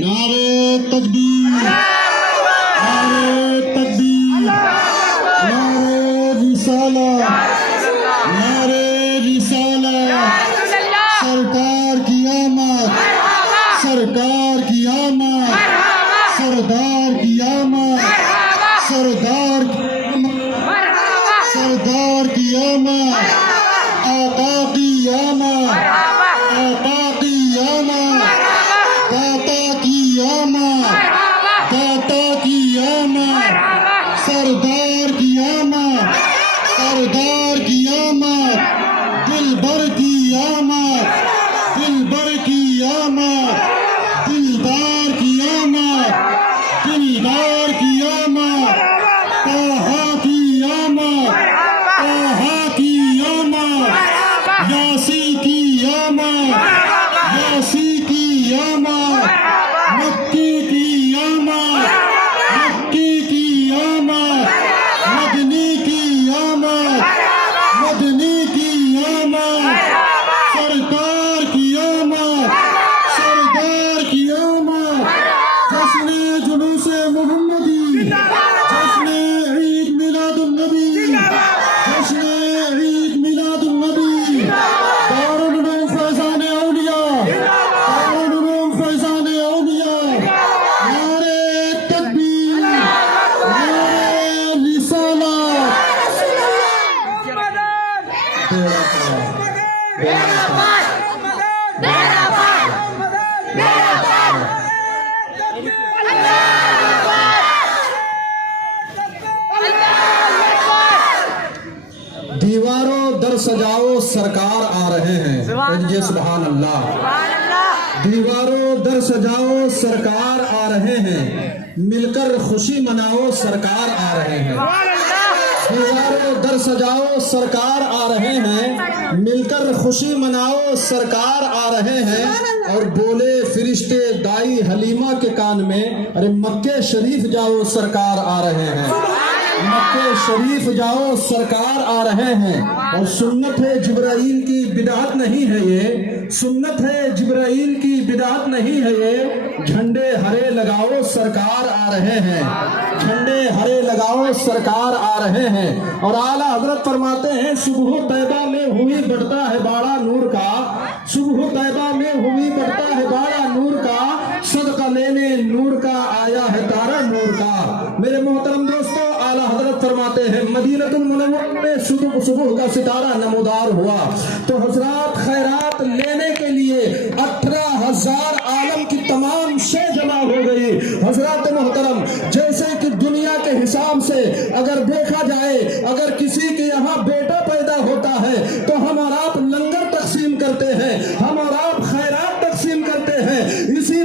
نعرے تکبیر، نعرے تکبیر، نعرے رسالہ، نعرے رسالہ، سرکار کی آمد، سرکار کی آمد، سردار کی آمد، سردار کی آمد، سردار کی آمد، آقا کی آمد، آقا کی آمد، داتا کی آمد، داتا کی آمد، سردار کی آمد، سردار کی آمد، دلبر کی آمد، دلبر کی آمد، دلدار کی آمد، دلدار کی آمد، طٰہٰ کی آمد، طٰہٰ کی آمد، یاسی کی آمد، یاسی کی آمد، مکی کی آمد، مکی کی آمد، مدنی کی آمد، مدنی کی آمد، سرکار کی آمد، سردار کی آمد، جشن جلوس محمدی، جشن عید میلاد النبی، جشن عید میلاد النبی، دارالعلوم فیضان اولیاء، دارالعلوم فیضان اولیاء، نعرے تکبیر، نعرے رسالہ، دیواروں در سجاؤ سرکار آ رہے ہیں، کہیے سبحان اللہ۔ دیواروں در سجاؤ سرکار آ رہے ہیں، مل کر خوشی مناؤ سرکار آ رہے ہیں۔ دیواروں در سجاؤ سرکار آ رہے ہیں، مل کر خوشی مناؤ سرکار آ رہے ہیں۔ اور بولے فرشتے دائی حلیمہ کے کان میں، ارے مکے شریف جاؤ سرکار آ رہے ہیں، مکے شریف جاؤ سرکار آ رہے ہیں۔ اور سنت ہے جبرائیل کی بدعت نہیں ہے یہ، سنت ہے جبرائیل کی بدعت نہیں ہے یہ، جھنڈے ہرے لگاؤ سرکار آ رہے ہیں، جھنڈے ہرے لگاؤ سرکار آ رہے ہیں۔ اور اعلیٰ حضرت فرماتے ہیں صبح طیبہ میں ہوئی بڑھتا ہے باڑا نور کا، صبح طیبہ میں ہوئی بڑھتا ہے باڑا نور کا، صدقہ لینے نور کا آیا ہے تارا نور کا۔ میرے محترم دوستو، اعلیٰ حضرت فرماتے ہیں مدینہ المنورہ میں صبح کا ستارہ نمودار ہوا تو حضرات خیرات لینے کے لیے 18,000 عالم کی تمام شے جمع ہو گئی۔ حضرات محترم، جیسے کہ دنیا کے حساب سے اگر دیکھا جائے، اگر کسی کے یہاں بیٹا پیدا ہوتا ہے تو ہم اور آپ لنگر تقسیم کرتے ہیں، ہم اور آپ خیرات تقسیم کرتے ہیں۔ اسی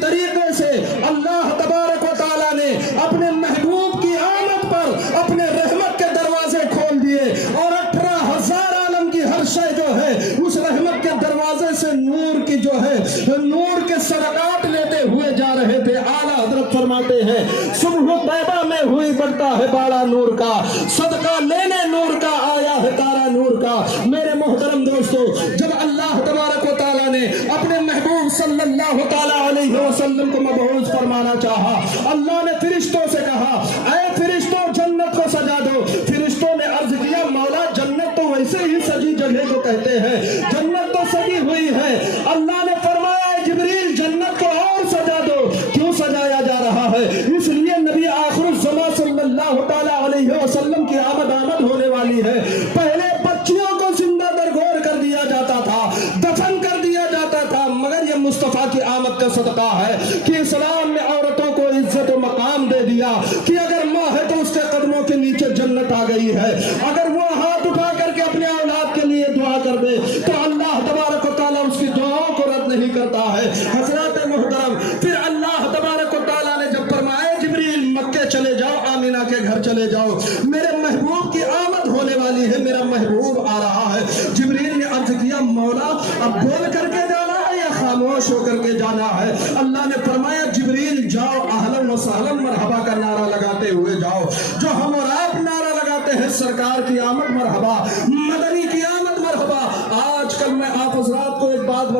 طریقے سے اللہ تبارک و تعالیٰ نے اپنے محبوب کی آمد پر اپنے رحمت کے دروازے کھول دیے، اور 18,000 عالم کی ہر شے جو ہے اس رحمت کے دروازے سے نور کی جو ہے نور کے صدقات لیتے ہوئے جا رہے تھے۔ اعلیٰ حضرت فرماتے ہیں صبح طیبہ میں ہوئی بڑھتا ہے باڑا نور کا، صدقہ لینے نور کا آیا ہے تارا نور کا۔ میرے محترم دوستو، جب اللہ تبارک و تعالیٰ نے اپنے محبوب صلی اللہ تعالیٰ علیہ وسلم کو مبعوث فرمانا چاہا، اللہ نے فرشتوں سے کہا اے فرشتوں جنت کو سجا دو۔ فرشتوں نے عرض کیا مولا جنت تو ویسے ہی سجی جگہ کو کہتے ہیں، جنت تو سجی ہوئی ہے۔ اللہ نے فرمایا جبریل جنت کو اور سجا دو۔ کیوں سجایا جا رہا ہے؟ اس لیے نبی آخر الزمان صلی اللہ تعالیٰ علیہ وسلم کی آمد ہونے والی ہے۔ پہلے بچیوں کو زندہ درگور کر دیا جاتا تھا، دفن کر دیا جاتا تھا، مگر یہ مصطفیٰ کی آمد کا صدقہ ہے کہ اسلام نے عورتوں کو عزت و مقام دے دیا کہ اگر ماں ہے تو اس کے قدموں کے نیچے جنت آ گئی ہے۔ اگر وہ ہاتھ اٹھا کر کے اپنے اولاد کے لیے دعا کر دے تو اللہ تبارک و تعالیٰ اس کی دعاؤں کو رد نہیں کرتا ہے۔ حضرات محترم، پھر اللہ تبارک و تعالیٰ نے جب فرمایا جبریل مکے چلے جاؤ، آمینہ کے گھر چلے جاؤ، میرے محبوب کی آمد ہونے والی ہے، میرا محبوب آ رہا ہے۔ جبریل نے عرض کیا مولا اب بول کر کے جانا ہے یا خاموش ہو کر کے جانا ہے؟ اللہ نے فرمایا جبریل جاؤ، اہلا و سہلا مرحبا کا نعرہ لگاتے ہوئے جاؤ، جو ہم اور آپ نعرہ لگاتے ہیں سرکار کی آمد مرحبا، مدد